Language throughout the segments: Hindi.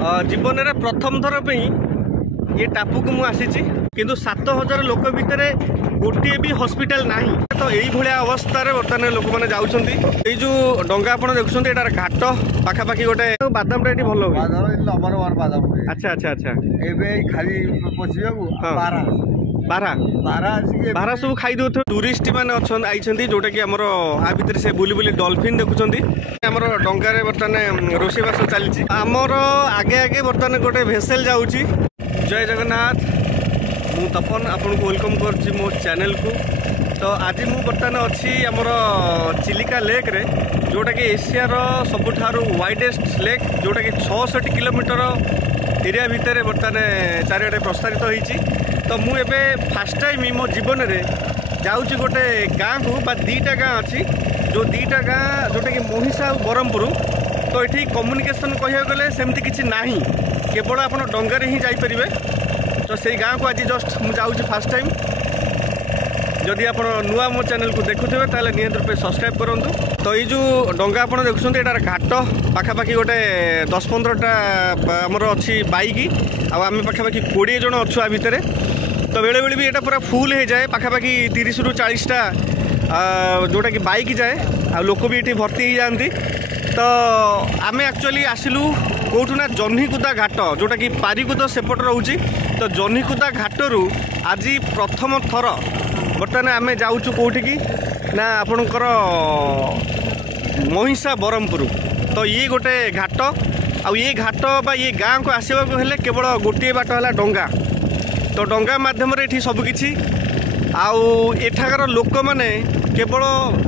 जीवन में प्रथम थर पे ये टापू को मुझे किंतु 7000 लोक भितर गोटे भी हॉस्पिटल नहीं। तो यही अवस्था बर्तमान लोक मैंने जाऊँगी जो डंगा आप देखुं यहाँ घाट पाखापाखि गोटे बादाम रेट भल नंबर वन बादाम। अच्छा अच्छा अच्छा खाली पशा बारा बारा सब खाई दे टूरिस्ट मैंने आई जोटा कि आमर आ भितर से बुली बुली डॉल्फिन देखुं आमर डंगार बर्तमान रोषेबास चली आमर आगे आगे बर्तमान गोटे भेसेल जाऊँगी। जय जगन्नाथ मु तपन आपन को वेलकम कर मो चैनल को। तो आज मु बर्तमान अच्छी आमर चिलिका लेक रे जोटा कि एशियार सबुठारु वाइडेस्ट लेक जोटा कि 66 किलोमीटर एरिया भितर बर्तमान चारिआडे प्रसारित होईची। तो मु एबे फास्ट टाइम मो जीवन रे जाऊँगी गोटे गाँ को बा दीटा गाँ अच्छी जो दीटा गाँ जोटा कि महिषा और ब्रह्मपुर। तो ये कम्युनिकेशन कह गले सेमती किसी नाही केवल आप डंगारे ही जापरेंगे। तो से गाँ को आज जस्ट मुझे जाऊँगी फास्ट टाइम। जदि आप नुआ मो चैनल को देखुए ताले निहत रूपे सब्सक्राइब करूँ। तो ये जो डंगा आप देखुं यहाँ घाट पाखापाखि गोटे 10-15टा आमर अच्छी बाइक आम पाखापाखि 20 जन अच्छु आ भितर। तो बेले बेले भी यहाँ पूरा फुल हो जाए पाखापाखि 30 ରୁ 40टा जोटा कि बाइक जाए आ लोक भी ये भर्ती हो जाती। तो आम एक्चुअली आसिलु कौटू ना जह्नीकुदा घाट जोटा कि पारिकुद सेपट रोचे। तो जह्नीकुदा घाटरू आज प्रथम थर बर्तमान आम जाऊँ कौटी की ना आपणकर महिषा ब्रह्मपुर। तो ये गोटे घाट आ ये घाट बा ये गाँ को आसवा हेले केवल गोटे बाट है डंगा। तो डंगा मध्यम ये सबकि आठाकर लोक मैंने केवल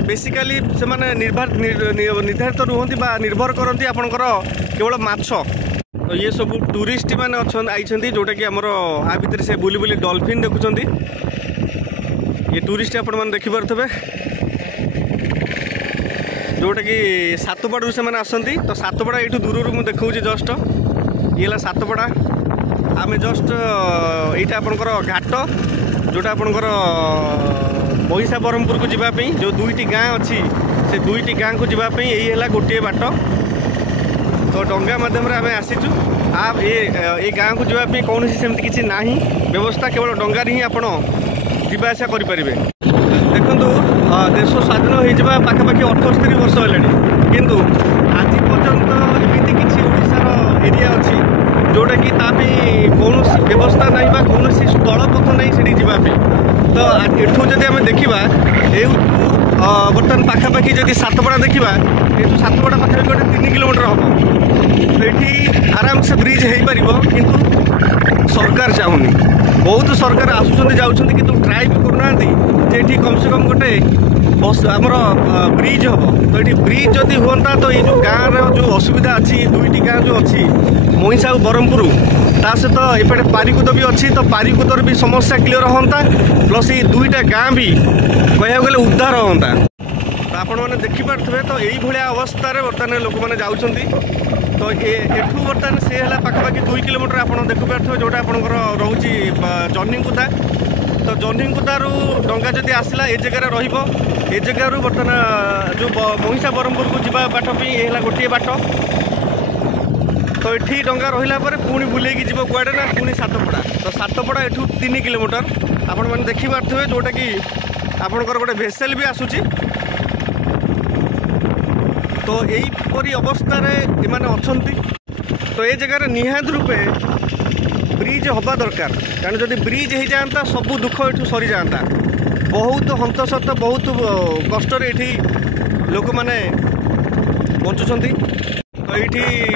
बेसिकाली से निर्धारित रुहति निर्भर करती आपणकर केवल माछ। तो ये सब टूरिस्ट मैंने आई जोटा कि आमर आ भितर से बुली बुली डॉल्फिन देखुं। ये टूरिस्ट आपण मैंने देखिपे जोटा कि सातपड़ू से मैंने आसती। तो सातपड़ा ये दूर मुझे देखा जस्ट ये सातपड़ा आम जस्ट यहाँ आपणकर घाट जोटा आपणकर महिषा ब्रह्मपुर को जावाई जो दुईटी गाँ अच्छी से दुईटी गाँ को जावाई यही है गोटे बाट। तो डंगा मध्यम आम आसीचु आप ये गाँ को जावाई कौन सेमती किसी ना व्यवस्था केवल डंगार ही आप जावासा करें। देखु देश स्वाधीन हो पाखापाखि 78 वर्ष है किंतु आज पर्यंत एमती किसी ओडिशार एरिया अच्छी जोटा कि कौन व्यवस्था नहीं कौन स्थल पथ नहीं से जावाई। तो एठू जदि आम देखा बर्तमान पाखापाखि जदि सातपड़ा देखा ये सातपड़ा पाखे गोटे 3 किलोमीटर हम तो ये आराम से ब्रिज हो पार किंतु सरकार चाहूनी बहुत सरकार आसुँच जाऊँ किंतु ट्राए भी करना ये कम से कम गोटे बस आमर ब्रिज हम। तो ये ब्रिज जदि हाँ तो ये जो गाँव जो असुविधा अच्छी दुईटी गाँ जो अच्छी महिषा और ब्रह्मपुर ता सहित एपटे पारिकुद भी अच्छी। तो पारिकुदर भी समस्या क्लीयर होता प्लस ये दुईटा गाँ भी कह गले उद्धार होता। तो आपण मैंने देखिपे तो यही अवस्था बर्तमान लोक मैंने जाऊँगी। तो एठू बर्तमान से है पाखापाखि 2 किलोमीटर आप देखिपे जोटा आपंकर रोचे जह्नीकुदा। तो जह्नीकुदारू डंगा जदि आसला ए जगार रे जगार बर्तमान जो महिषा ब्रह्मपुर को जावा बाट भी ये गोटे बाट। तो ये डंगा रहा पुणी बुले जीव कड़े ना पुणी सातपड़ा। तो सातपड़ा एठू 3 किलोमीटर आपण मैंने देखिपे जोटा कि आपणकर गोटे भेसेल भी आसूची। तो यहीपरी अवस्था एमाने अच्छी। तो ये जगह निहात रूपे ब्रिज हवा दरकार कारण जदि ब्रिज हो जाता सब दुख ये सरी जाता। बहुत हंतसत बहुत कष्ट ये लोक मैंने बचुंट। तो ये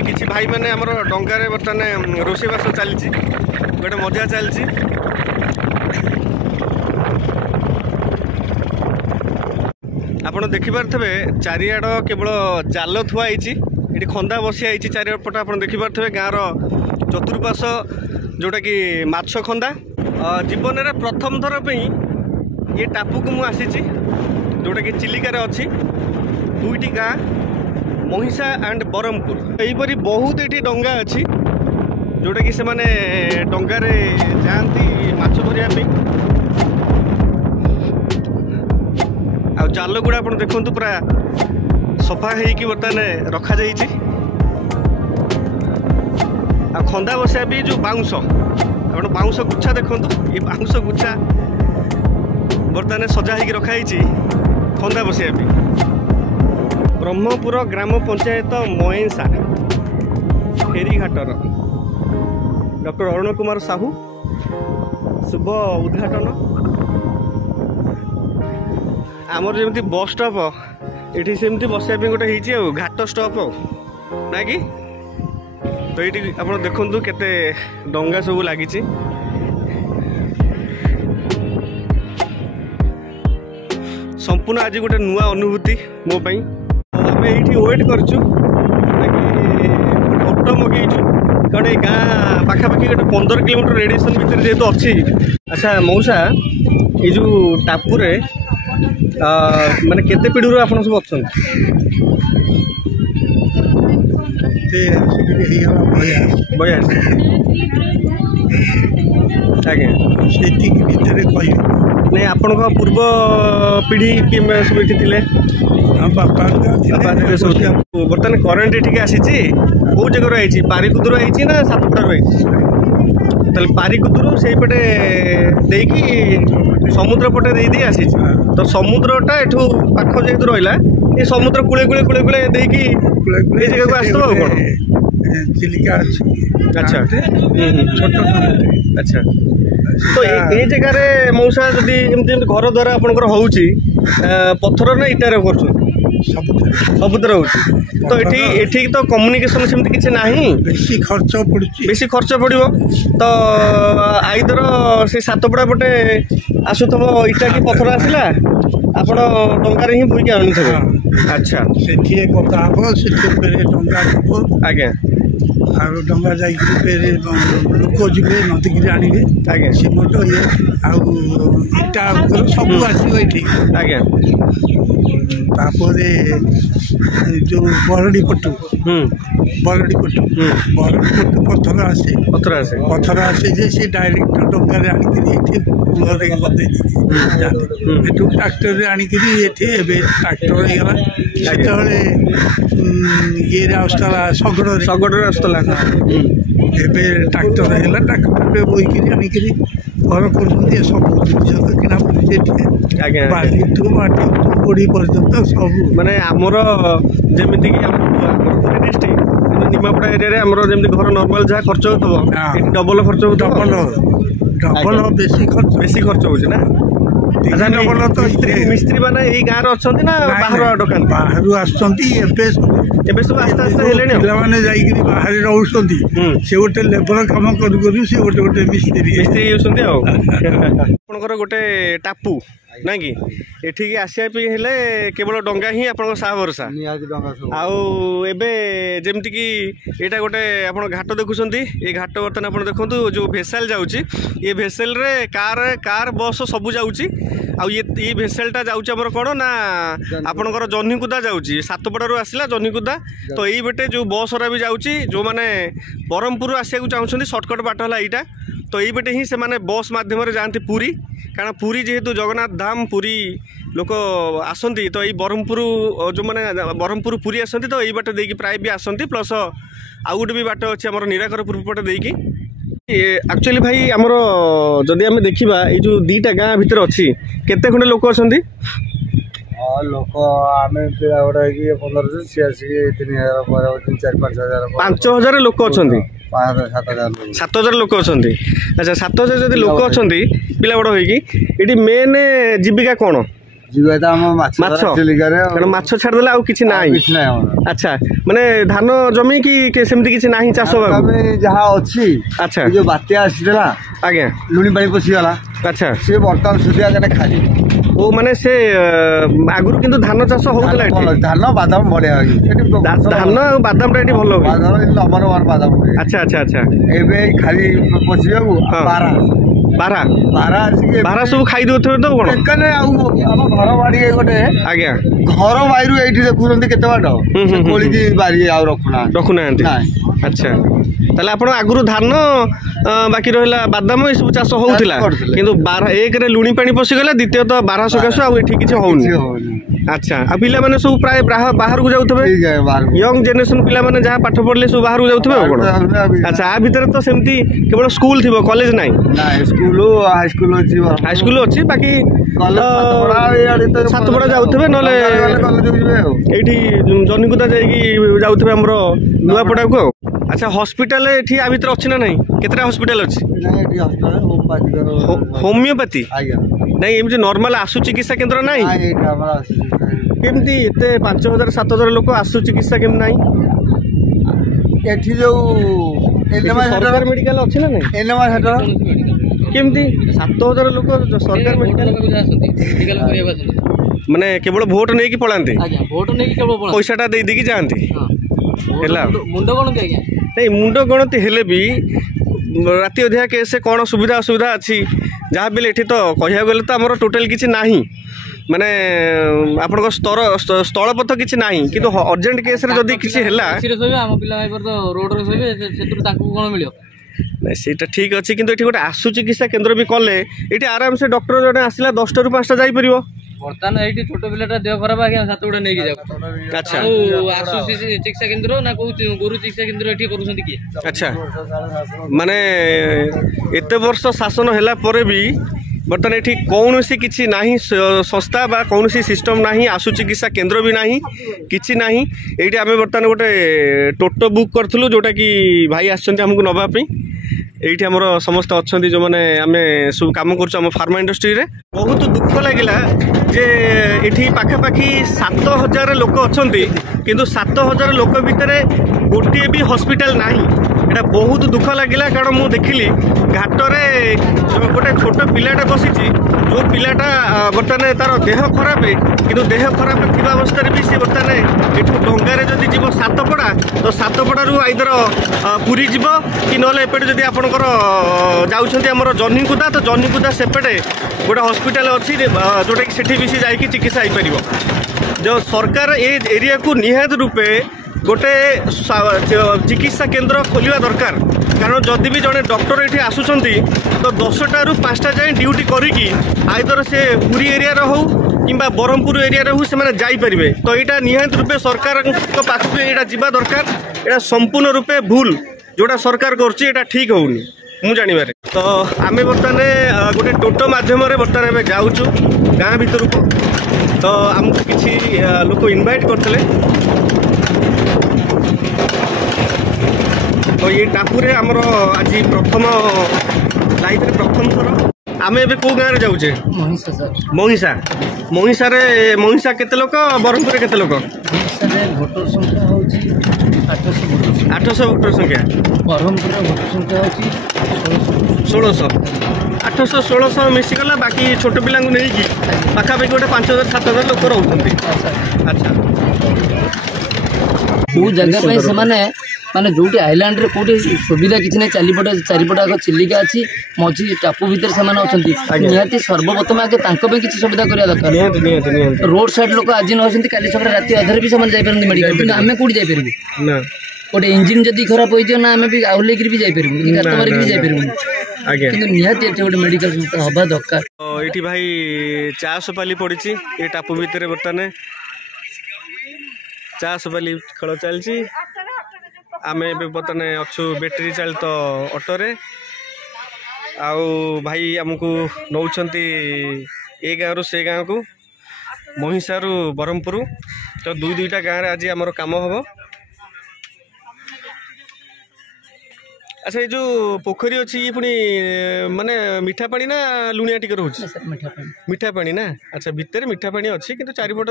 किसी भाई मैंने आमर डंगार बर्तमान रोषेबास चली गोटे मजा चलती। आप देखिपे चारिआड केवल जाल थुआई ये खंदा बसी चारिपट आप देखिपे गाँव चतुर्पाश जोटा कि माछ खंदा। जीवन में प्रथम थर पे ये टापू को मुझे जोटा कि चिलिकार अच्छी दुईटी गाँ महिषा एंड ब्रह्मपुर। यहीपरी बहुत ये डंगा अच्छी जोटा कि से माने डंगारे जाती माछ धरिया आ जाल गुड़ा आप देखु पूरा सफा होती बर्तमान रखा आ खंदा बसिया भी जो बाउंस आपण बाउंस गुच्छा देखंतु ये बाउंस गुच्छा बर्तमान सजा होगी रखाई खंदा बसिया भी ब्रह्मपुर ग्राम पंचायत मयेंसा फेरीघाटर डॉक्टर अरुण कुमार साहू शुभ उद्घाटन आमर जमी बस स्टॉप ये सेमती बसिया गोटे हो घाट स्टॉप ना कि तो ये आप देखु केते डंगा सब लगी संपूर्ण आज गोटे नुआ अनुभूति मो पाई आम ये वेट करचु ऑटो मगेचु कारण ये गाँ पाखापाखि गोटे 15 किलोमीटर रेडिएसन भितर जेहेतु अच्छी। अच्छा मौसा ये जो टापुरे माने केते पीढ़ी आप सब अच्छा बयास आज्ञा से भितर कह नहीं आपण पूर्व पीढ़ी कि सब ये बर्तमान करेन्ट ये आसी कौ जगह आई पारिकुदर आई ना सातपड़ार आई पारिकुदर से पटे देकी समुद्र पटे दे आसी तो समुद्रटा एठू पाख जेहेतु रहा ये समुद्र कूले कूले कूले कूले देकी जगह को आसो कौन चिलिका अच्छा छोट अच्छा तो ये जगह मौसा जदि एमती घर द्वारा आपंकर हो पत्थर ना इटार कर सबुतर हो तो ये तो कम्युनिकेशन सेमती किसी ना बेसी खर्च पड़ो तो आईदर से सातपड़ा पटे आसुव इटा कि पत्थर आसला आपण टंकार ही बुईक आनी अच्छा आज्ञा आर डंगा जाइए लोक जी नदी की आने आज्ञा सिमेंट ये आटा सब आसो ये आज्ञा जो बरड़ी पटु पत्थर आसे पत्थर आसे जे से डायरेक्ट डंगा आनिकी ट्राक्टर आनिकी ट्राक्टर होगा ये आसला शगड़ आसला ट्राक्टर है ट्राक्टर बोईकि आनिकी घर कर सब किना कोड़ी पर्यंत सब माने आमर जमीती डिस्ट्रिक्ट निमापड़ा एरिया जमी घर नॉर्मल जहाँ खर्च हो डबल खर्च हो डबल बेसी खर्च हो ना डबल तो मिस्त्री मैंने यही गाँव अच्छा ना बाहर डकान बाहर आसते सब आस्ते आस्ते पे जाइए बाहर रोच से गोटे लेबर कम करूँ से गोटे मिस्त्री आपंकर गोटे टापू ना कि एठिक आसापी हेले केवल डंगा ही आप साहा भरसा आमती कि यहाँ गोटे आप घाट देखुं ये घाट बर्तमान आप देखो जो भेसेल जाऊँगी ये भेसेल रे कार बस सबू जाऊँगी ये भेसेलटा जाऊँगी कौन ना आपणकर जह्नीकुदा जाऊँगी सातपड़ारू आसला जह्नीकुदा तो यही बेटे जो बस रा भी जाऊँगी जो मैंने ब्रह्मपुर आसको चाहते सर्टकट बाट है यहाँ तो यही बेटे ही से बस मध्यम जाती पुरी कारण पुरी जेहेतु जगन्नाथ धाम पुरी लोक आसती तो यही ब्रह्मपुर जो मैंने ब्रह्मपुर पुरी आसती तो यही बाट देकी प्राय भी आसती प्लस आउ गोटे भी बाट अच्छे आम निराकरपुर पटे देकी एक्चुअली भाई आमर जदि आम देखा ये जो दीटा गाँ भितर अच्छी केते खंडे लोक अच्छा लोक आम पिला गोटे 1500 सी आसिक 5000 लोक अच्छा 7000 लोक अच्छा अच्छा 7000 जब लोक अच्छा पिला बड़ होगी मेन जीविका कौन जीविका माछ छाड़देला आउ किछि नाही अच्छा माने धान जमी कि सेमती किछि नाही चाष जहाँ अच्छी अच्छा जो बात्या आसीला आज्ञा लुणी पानी पशिगला अच्छा से बर्तमान सुधिया केने खाली ओ माने से आगुरु किंतु धान चाष होउतला धान बादाम बढ़िया धान बादाम टा भल नंबर 1 बादाम अच्छा अच्छा अच्छा एबे खाली पशिगु बारा सब खाई दउथबे तो कोन कने आउ हम घर बाड़ी गोटे आज्ञा घर बाइरु एठी देखुरंती केते बाट कोली की बारी आउ रखुना अच्छा ताले आपण आगुरु धान बाकी रहिला बादाम ए सब चाष होउतिला किंतु 1 रे लुणी पानी पसी गला द्वितीय तो 12 सकासु आ एठी किछ होउनी अच्छा आ पिला माने सब प्राय बाहर को जाउथबे यंग जनरेशन पिला माने जहां पाठ पढ़ले सब बाहर को जाउथबे कोन अच्छा आ भीतर तो सेमती केवल स्कूल थिबो कॉलेज नाही ना स्कूल हाई स्कूल अछि बाकी सातपड़ा जाउथबे नले एठी जनिकुदा जाईकी जाउथबे हमरो नुआपड़ा को अच्छा हॉस्पिटल एठी आ भीतर अछि ना नहीं केतरा हॉस्पिटल अछि होमियोपैथी नहीं एमती नॉर्मल आसु चिकित्सा केंद्र नहीं केमती एते 5000 7000 लोक आसु चिकित्सा केम नहीं एठी जो सरकार मेडिकल अछि ना नहीं एनएमआर हेटर केमती 7000 लोक सरकार मेडिकल माने केवल वोट नै कि पळांती वोट नै कि केवल पैसाटा दे दी कि जानती हेला मुंडो गणति आज्ञा नहीं मुंडो गणति हेले भी राति अधिया केसे कौन सुविधा असुविधा अच्छी जहाँ भी एठी तो कह गले तो आमर टोटाल किसी ना माने आपण स्तर स्थलपथ किसी ना कि अर्जेंट केस जदि किसी है ସେଇଟା ଠିକ୍ ଅଛି କିନ୍ତୁ ଏଠି ଗୋଟେ ଆସୁ ଚିକିତ୍ସା କେନ୍ଦ୍ର ବି କଲେ ଏଠି ଆରାମ ସେ ଡକ୍ଟର ଜଣେ ଆସିଲା 10ଟା ରୁ 5ଟା ଯାଇ ପରିବ ବର୍ତ୍ତମାନ ଏଇଠି ଛୋଟ ପିଲାଟା ଦେହ ଖରାପ ଆଜ୍ଞା ସାତ ଗୁଡା ନେଇକି ଯାଉ ଆଚ୍ଛା ଆସୁ ଚିକିତ୍ସା କେନ୍ଦ୍ର ନା କୋଉ ଗୁରୁ ଚିକିତ୍ସା କେନ୍ଦ୍ର ଏଠି କରୁଛନ୍ତି କିଏ ଆଚ୍ଛା ମାନେ ଏତେ ବର୍ଷ ଶାସନ ହେଲା ପରେ ବି ବର୍ତ୍ତମାନ ଏଠି କୌଣସି କିଛି ନାହିଁ ସଂସ୍ଥା ବା କୌଣସି ସିଷ୍ଟମ ନାହିଁ ଆସୁ ଚିକିତ୍ସା କେନ୍ଦ୍ର ବି ନାହିଁ କିଛି ନାହିଁ ଏଇଠି ଆମେ ବର୍ତ୍ତମାନ ଗୋଟେ ଟୋଟୋ ବୁକ୍ କରିଥିଲୁ ଯୋଉଟା କି ଭାଇ ଆସିଛନ୍ତି ଆମକୁ ନେବା ପାଇଁ ଏଇଠି ଆମର ସମସ୍ତେ ଅଛନ୍ତି ଯୋଉମାନେ ଆମେ ସବୁ କାମ କରୁଛୁ ଆମ ଫାର୍ମା ଇଣ୍ଡଷ୍ଟ୍ରିରେ ବହୁତ ଦୁଃଖ ଲାଗିଲା ଯେ ଏଠି ପାଖାପାଖି 7000 ଲୋକ ଅଛନ୍ତି କିନ୍ତୁ 7000 ଲୋକ ଭିତରେ ଗୋଟିଏ ବି ହସ୍ପିଟାଲ ନାହିଁ এটা ବହୁତ ଦୁଃଖ ଲାଗିଲା କାରଣ ମୁଁ ଦେଖିଲି ଘାଟରେ ଗୋଟେ ଛୋଟ ପିଲାଟା ବସିଛି ଯେଉଁ ପିଲାଟା ବର୍ତ୍ତମାନ ତାର ଦେହ ଖରାପ କିନ୍ତୁ ଦେହ ଖରାପ ଥିବା ଅବସ୍ଥାରେ ବି ସେ ବର୍ତ୍ତମାନ ଏଠୁ ଡଙ୍ଗାରେ ଯଦି ଯିବ ସାତପଡ଼ା ତ ସାତପଡ଼ାରୁ ଆଇଦର ପୁରୀ ଯିବ କି ନହେଲେ ଏପଟେ ଯଦି ଆପଣଙ୍କର ଯାଉଛନ୍ତି ଆମର ଜହ୍ନିକୁଦା ତ ଜହ୍ନିକୁଦା ସେପଟେ ଗୋଟେ ହସ୍ପିଟାଲ ଅଛି ଯେଉଁଟାକି ସେଠି ବି ସେ ଯାଇକି ଚିକିତ୍ସା ହେଇପାରିବ ଯେଉଁ ସରକାର ଏ ଏରିଆକୁ ନିହାତି ରୂପେ गोटे चिकित्सा केन्द्र खोलिया दरकार कारण जदि भी जड़े डॉक्टर ये आसुंच तो 10टा रू 5टा जाए ड्यूटी करी आइदर से पुरी एरिया हो कि ब्रह्मपुर एरिया हो से जापरें तो यहाँ निहात रूपे सरकार पाखक यहाँ जावा दरकार यहाँ संपूर्ण रूपे भूल जोटा सरकार कर ठीक होनी मु जानवर तो आम बर्तमान गोटे टोटो मध्यम बर्तमान जाऊँ गाँ भर को तो आमको किसी लोक इनवाइट करते तो ये टापुरे आमर आज प्रथम लाइफ रे प्रथम थर आम ए कौ गाँव जाऊे महिषा महिषा महिषा केते लोक ब्रह्मपुर केते लोक भोटर संख्या होची 800 भोटर संख्या ब्रह्मपुर भोटर संख्या होची 1600 800 1600 मिसिगला बाकी छोट पिला नहीं कि पाखापाखि गोटे 5000 7000 लोक रोचे अच्छा को जगह पे से माने जो आइलैंड रे कोटी सुविधा किसी ना चारिपटा चिलिका अच्छी मझी टापू भीतर से निहाती सर्वप्रथम आगे किसी सुविधा करा दरकार रोड साइड लोक आज न काली सकाल राति अधर भी जापर मेडिकल आम कौटी जापर गोटे इंजिन जदि खराब हो ना आम भी आउलेक भी जापर गात मारिक भी जापर कि निहाती गोटे मेडिकल हवा दरकार ये भाई चा सुपाली पड़ी ये टापू भितर बर्तमान चा सुपाली खेल चलती आम बर्तमान अच्छु बैटेरी चालित ऑटोरे आउ भाई आमको नौकरी ए गाँव से गाँव को महिषा रु ब्रह्मपुर तो दुईटा गाँव आज आमर काम हम अच्छा ये जो पोखरी अच्छी ये पुणी माने मीठा पानी ना लुणिया टिके रोच मीठा पानी ना अच्छा भितर मीठा पानी अच्छी किंतु चारिपट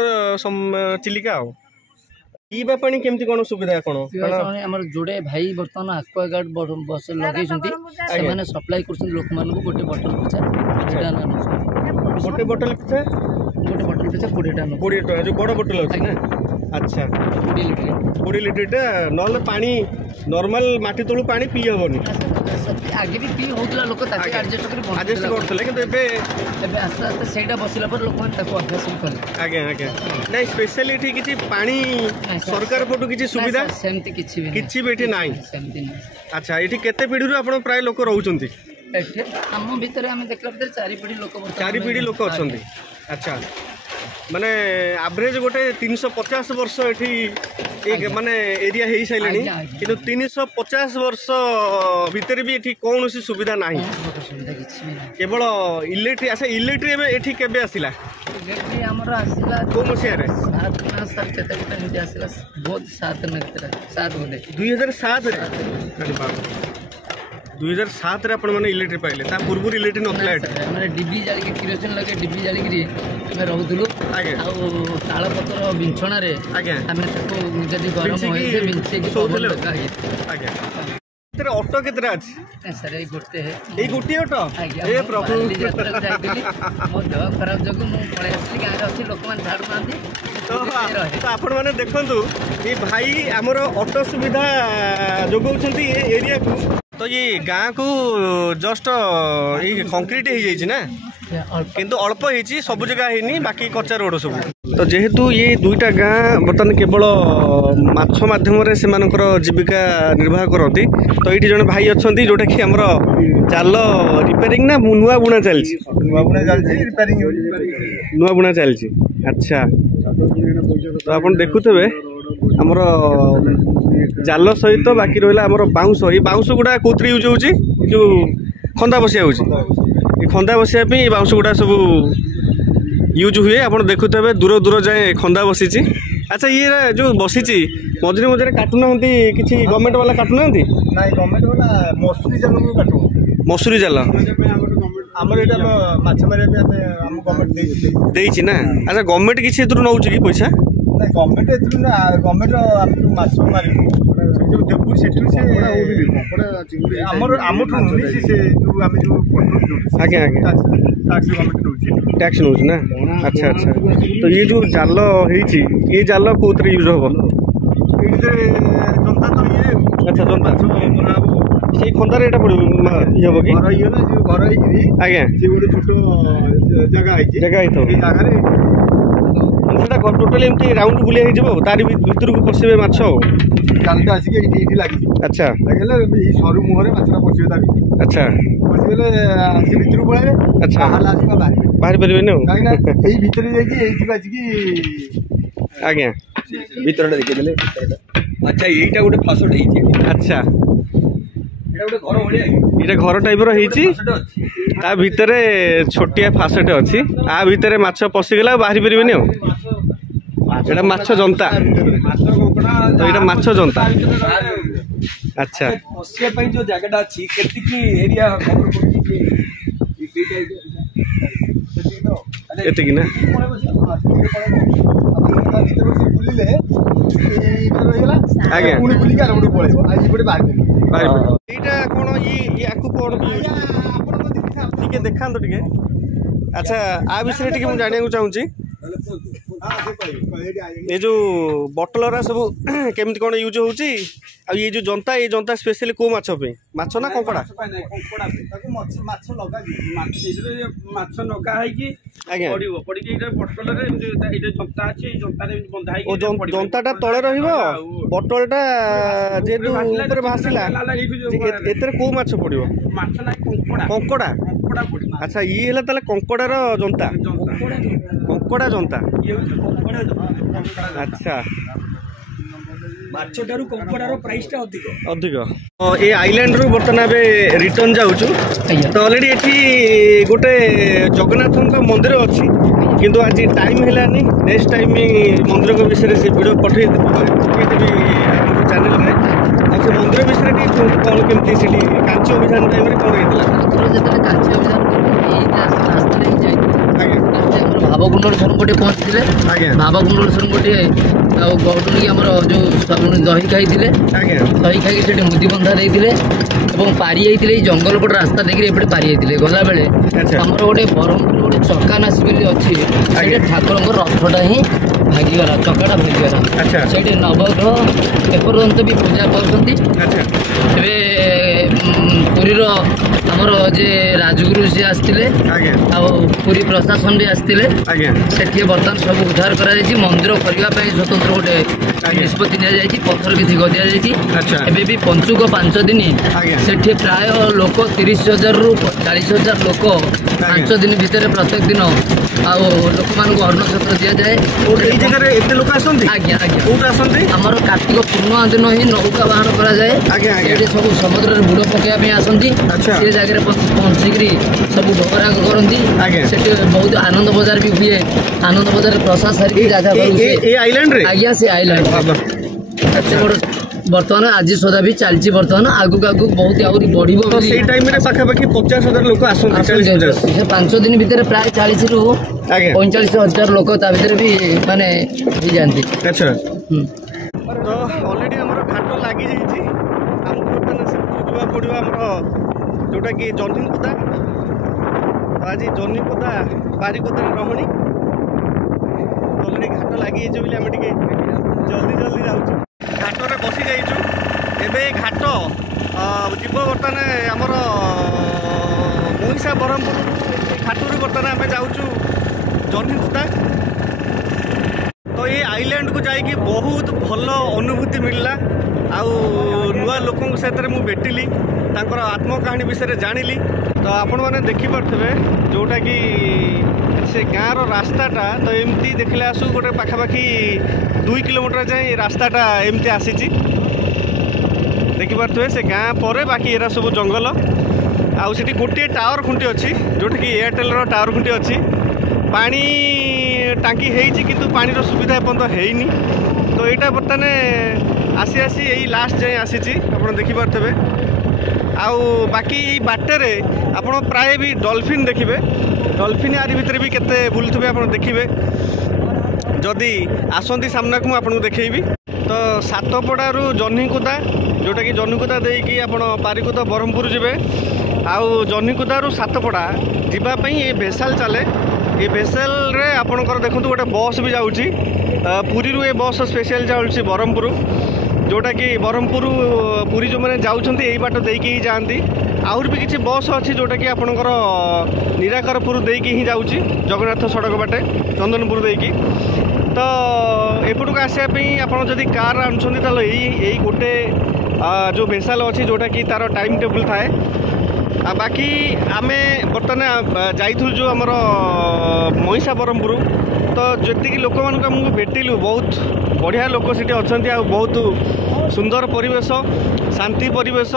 चिलिका आओ पीवा पानी केमती कौन सुविधा कौन हमर जोड़े भाई बर्तमान आक्वा गार्ड बस लगे सप्लाई कर लोक मान गोटे बोतल पिछा गोटे बोतल पिछा 20 टका जो बड़ बोतल अच्छी ना अच्छा 20 लीटर ना पानी नॉर्मल माटी तलू पानी पी हेनी आगे भी पी होता लोक एडजस्ट करते आस्ते आस्ते से बसला लोक अभ्यास कले आज्ञा आज्ञा ना स्पेशली किसी पानी सरकार पटू किसी सुविधा सेमती किछि भी एठी नाही अच्छा ये केते पीढ़ी आप प्राय लोक रोचंती आम भितर आम देखला 4 पीढ़ी लोक अच्छा माने एवरेज गोटे 350 वर्ष एठी माने एरिया हेई साइलेनी किंतु 350 वर्ष भीतर भी एठी कौन सी सुविधा नाही केवल इलेक्ट्री अच्छा इलेक्ट्री एबे एठी केबे आसिला इलेक्ट्री हमर आसिला को मसिया रे 7 केते केते आसिला बहुत 7 में 7 बोले 2007 रे अरे बाप 2007 रे आपण माने इलेक्ट्री पाइले ता पूर्व इलेक्ट्री नथला एठी माने डिबी जाली के किरोसिन लगे डिबी जाली के हमें रहउथुलु आगे आ ताळ पत्र बिंछणा रे आगे हमें ताको जदी गरम होय से बिंछे की सोथले आगे आगे तेरे ऑटो केतरा अछि सर ए गोटे है ए गोटी ऑटो ए प्रभु मो देह खराब जगो मु पळे आसी गाय रे अछि लोक मान झाडू नांदी तो आपण माने देखंतु ए भाई हमर ऑटो सुविधा जोगौछंती ए एरिया को तो ये गाँ को जस्ट ये कंक्रीट हो जाइए ना किंतु अल्प हो सब जगह है बाकी कच्चा रोड सब तो जेहेतु ये दुईटा गाँ बर्तमान केवल माछ मध्यम से जीविका निर्वाह करती तो ये जन भाई अच्छा जोटा कि आमर जाल रिपेयरिंग ना नुआ बुणा चलती नुआ बुणा चलती अच्छा तो आप देखुवे आमर जाल सहित बाकी रहा आमर बाउंस ये बाउंस गुड़ा कौन यूज होची जो खंदा बसिया होची खंदा बसिया बाउंस गुड़ा सब यूज हुए आप देखुवे दूर दूर जाए खंदा बसी अच्छा ये जो बसी मझे मझे काटुना किसी गवर्नमेंट वाला काटुना गवर्नमेंट वाला मसूरी जाल को काटू मसूरी जाल आमर एटा माछ मारे हम गवर्नमेंट देइछि ना अच्छा गवर्नमेंट किसी एतु नौ कि पैसा नहीं गवर्नमेंट एतु ना गवर्नमेंट हम जो माछ मारे जो देबु सेटु से हमर हमठु नहीं से जो हम जो आगे आगे टैक्स गवर्नमेंट दोछि टैक्स नौ ना अच्छा अच्छा तो ये जो जाल हेछि ये जाल कोतरे यूज होबो एटे जनता तो ये अच्छा जनता से खंदार एटा पड़ो ये होबो कि घर ये ना जो घर हेकरी आगे से गोटे छोटो जगह हेछि जगह हे तो ए जगह रे सेटा टोटली एमती राउंड बुलिया हे जबो तारि भीतर को पसिबे माछ जालटा आसी के इठी लागि अच्छा लागले ई सरू मुहरे माछरा पसिबे तारि अच्छा पसिबे से भीतर पळाबे अच्छा हाल आसी बाहर परिबे न काई ना एई भीतर जाई कि एई बाजी कि आगे भीतरटा देखि देले अच्छा एईटा गोटे फासट हेछि अच्छा एटा घर टाइप ता भितर छोटिया फासटे अच्छी आ भितर माछ पशिगला बाहरी पारे आ माछ जनता तो ये माछ जनता अच्छा जो जगह अच्छी एरिया एतिकी ना आगे कौन ये कौन टे देखा टे अच्छा आ विषय टे मुझे जाना चाहूँगी ये जो बटलरा सब केमती कौन यूज होची ये जो जनता स्पेशली को माछ पे माछ ना कंकड़ा जनता तले रहिबो बटलटा जेतु ऊपर भासिला एतरे को माछ पड़िबो कंकड़ा अच्छा ये हेला ताले कंकड़ार जनता कंकड़ा जनता अच्छा माछटारू कंकड़ार प्राइसटा अधिक अधिक ए आइलैंड रु बर्तन आबे रिटर्न जाउछु तो ऑलरेडी एठी गोटे जगन्नाथ मंदिर अच्छी किंतु आज टाइम हेलानी नेक्स्ट टाइम मंदिर को विषय से वीडियो पठे देबी चैनल में आ से मंदिर विषय कौन केमती से कांची अभियान टाइम रे कौन हेतला कांची अभियान भावकुंडल सरंगोटे पहुँचते भावकुंडल सरंगोटे गौटुनी आमर जो दही खाई दही खाई मुदी बंधा देते पारि जाते जंगल पट रास्ता देखिए एपटे पारि जाते गला बेले आमर गोटे ब्रह्मपुर गोटे चकानासी बोली अच्छी ठाकुर रथटा ही भागीगला चकाटा भागीगला से नवग्रह एपर्यंत भी पूजा कर ପୁରୀର ଆମର ଯେ ରାଜଗୁରୁ ସିଏ ଆସିଥିଲେ ଆଜ୍ଞା ଆଉ ପୁରୀ ପ୍ରଶାସନ ବି ଆସିଥିଲେ ଆଜ୍ଞା ସେଠି ବର୍ତ୍ତମାନ ସବୁ ଉଦ୍ଧାର କରାଯାଇଛି ମନ୍ଦିର କରିବା ପାଇଁ ସ୍ୱତନ୍ତ୍ର ଗୋଟେ ନିଷ୍ପତ୍ତି ନିଆଯାଇଛି ପଥର କିଛି ଗଦିଆଯାଇଛି ଆଚ୍ଛା ଏବେ ବି ପଞ୍ଚୁକ 5 ଦିନ ଆଜ୍ଞା ସେଠି ପ୍ରାୟ ଲୋକ 30,000ରୁ 40,000 ଲୋକ 5 ଦିନ ଭିତରେ ପ୍ରତ୍ୟେକ ଦିନ ଆଉ ଲୋକମାନଙ୍କୁ ଅନ୍ନଛତ୍ର ଦିଆଯାଏ ଏଇ ଜାଗାରେ ଏତେ ଲୋକ ଆସନ୍ତି ଆଜ୍ଞା ଆଜ୍ଞା କୋଉଠୁ ଆସନ୍ତି ଆମର କାର୍ତ୍ତିକ ପୂର୍ଣ୍ଣିମା ଦିନ ହିଁ ନୌକା ବାହାନ କରାଯାଏ ଆଜ୍ଞା ଆଜ୍ଞା ଏଠି ସବୁ ସମୁଦ୍ରରେ ବୁଡ଼ ପକେଇବା ପାଇଁ ଆସନ୍ତି ଆଚ୍ଛା ସେ ଜାଗାରେ ପହଞ୍ଚିକିରି ସବୁ ଢୋକରାଗ କରନ୍ତି ଆଜ୍ଞା ସେଠି ବହୁତ ଆନନ୍ଦ ବଜାର ବି ହୁଏ ଆନନ୍ଦ ବଜାର ପ୍ରସାଦ ସାରିକି ଜାଗା ଏ ଆଇଲାଣ୍ଡରେ ଆଜ୍ଞା ସେ ଆଇଲାଣ୍ଡ ଏତେ ବଡ଼ ବର୍ତ୍ତମାନ ଆଜି ସୁଦ୍ଧା ବି ଚାଲିଛି ବର୍ତ୍ତମାନ ଆଗକୁ ଆଗକୁ ବହୁତ ଆହୁରି ବଢିବ ତ ସେଇ ଟାଇମରେ ପାଖାପାଖି 50,000 ଲୋକ ଆସନ୍ତି ସେ 5 ଦିନ ଭିତରେ ପ୍ରାୟ 40ରୁ ଆଜ୍ଞା 45,000 ଲୋକ ତା ଭିତରେ ବି ମାନେ ହେଇଯାଆନ୍ତି ଆଚ୍ଛା ତ ଅଲରେଡି ଆମର ଘାଟ ଲାଗିଯାଇଛି ଆମକୁ ବର୍ତ୍ତମାନ ସେପଟକୁ ଯିବାକୁ ପଡ଼ିବ ଆମର ଯେଉଁଟାକି ଜହ୍ନିକୁଦା ତ ଆଜି ଜହ୍ନିକୁଦା ବାରିକୁଦାରେ ରହଣି ଅଲରେଡି ଘାଟ ଲାଗିଯାଇଛି ବୋଲି ଆମେ ଟିକେ ଜଲ୍ଦି ଯାଉଛୁ ଘାଟରେ ବସି ଯାଇଛୁ ଏବେ ଘାଟ ଯିବ ବର୍ତ୍ତମାନ ଆମର ମହିଷା ବ୍ରହ୍ମପୁର ଘାଟରୁ ବର୍ତ୍ତମାନ ଆମେ ଯାଉଛୁ ଜହ୍ନିକୁଦା ତ ଏ ଆଇଲ୍ୟାଣ୍ଡକୁ ଯାଇକି ବହୁତ ଭଲ ଅନୁଭୂତି ମିଳିଲା ଆଉ ନୂଆ ଲୋକଙ୍କ ସାଥିରେ ମୁଁ ଭେଟିଲି ତାଙ୍କର ଆତ୍ମକାହାଣୀ ବିଷୟରେ ଜାଣିଲି ତ ଆପଣମାନେ ଦେଖିପାରୁଥିବେ ଯେଉଁଟାକି से गाँव रास्ताटा तो एमती देखले आसु गोटे पाखापाखि 2 किलोमीटर जाए रास्ताटा एमती आसी देखिपे से गाँ पर बाकी एरा सब जंगल आउ से गोटे टावर खुंटी अच्छी जोटा कि एयरटेल टावर खुंटी अच्छी पानी टांकी है कि पानी सुविधा एपर्तंत है तो यहाँ बर्तमान आसी आसी यही लास्ट जाए आसी आप देखिपे आउ बाकी बाटे आप प्राय भी डॉल्फिन देखिए डॉल्फिन यार भितर भी केते बुलुवे आप देखिए जदि आसती सामना को आपको देखी तो सातपड़ारू जहनिकुदा जोटा कि जहनिकुदा देकी आप पारिकुदा ब्रह्मपुर जीवे आउ जहनिकुदारू सातपड़ा जीवाई ये भेसाल चले ये भेसेल रे आपणकर देखो गोटे बस भी जाऊँगी पुरी ये बस स्पेशल जाऊँगी ब्रह्मपुर जोटा कि ब्रह्मपुर पुरी जो मैंने जाऊँच यही बाट देकी ही जाती आहुरी भी किसी बस अच्छी जोटा कि आपणकर निराकरपुर देकी ही जाऊँगी जगन्नाथ सड़क बाटे चंदनपुर देकी तो एपटू आसापी आपड़ जदि कार आनुंट यही गोटे जो भेसाल अच्छी जोटा कि तार टाइम टेबुल थाए बाकी आम बर्तमान जाइलु जो आमर महीषा ब्रह्मपुर तो जी लोक मानू भेटिलु बहुत बढ़िया लोक सीटी अच्छा बहुत सुंदर परिवेश शांति परिवेश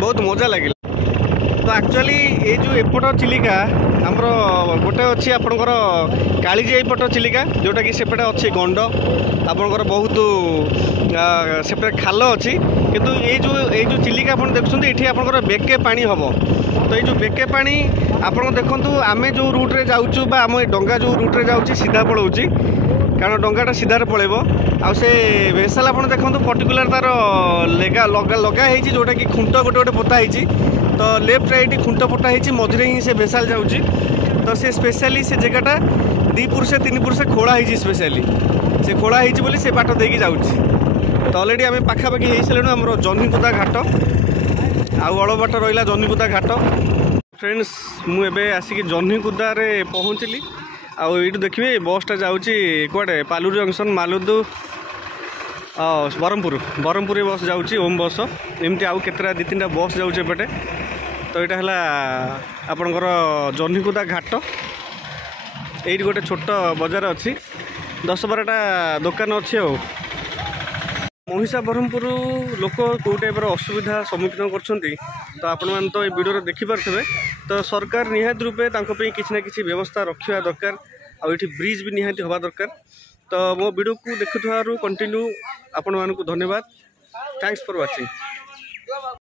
बहुत मजा लगे तो एक्चुअली ये जो एपट चिलिका आमर गोटे अच्छी आपणकर कालीजाई पट चिलिका जोटा कि सेपटे अच्छी गंड आपणकर बहुत सेपटे खाल अच्छी किंतु ये जो चिलिका आप देखुं ये आपणकर बेके पानी हम तो ये जो बेके पानी आप देखु आम जो रूट्रे जाऊँ आम डंगा जो रूट्रे जाऊँगी सीधा पलाऊँगी कारण डंगाटा सीधार पलैब आ से भेसाल आप देखो पर्टिकुलर तार लगा जोटा कि खुंट गोटे गोटे पोता है तो लेफ्ट राइट खुंट पोटा है मझे ही से भेसाल जाऊँगी तो से स्पेशली से जगहटा 2 फुट से 3 फुट से खोला है स्पेशली से खोला है बोली से बाट देकी जाऊँगी तो अलरेडी आम पाखापाखि हो सारे आम जहनिकुदा घाट आउ अल बाट रहा जहनिकुदा घाट फ्रेंड्स मुझे आसिक जहनिकुदारे पहुँचली आउ ये देखिए बसटा जाऊँगी कड़े पालुर जंक्शन मालुदू ब्रह्मपुर बस जाऊँगी ओम बस एमती आउ केतरा 2-3टा बस जाऊँगी एपटे तो यहाँ है आपणकर जहनिकुदा घाट ये गोटे छोट बजार अच्छी 10-12टा दुकान अच्छी आ महीषा ब्रह्मपुर लोक कौ टाइप असुविधा सम्मुखीन कर तो आपण मैंने तो ये वीडियो देखिपे तो सरकार निहाती रूपे किसी ना किसी व्यवस्था रखा दरकार आठी ब्रिज भी निहाती हवा दरकार तो मो वीडियो को देखुवर कंटिन्यू आपण मानक धन्यवाद थैंक्स फॉर वाचिंग।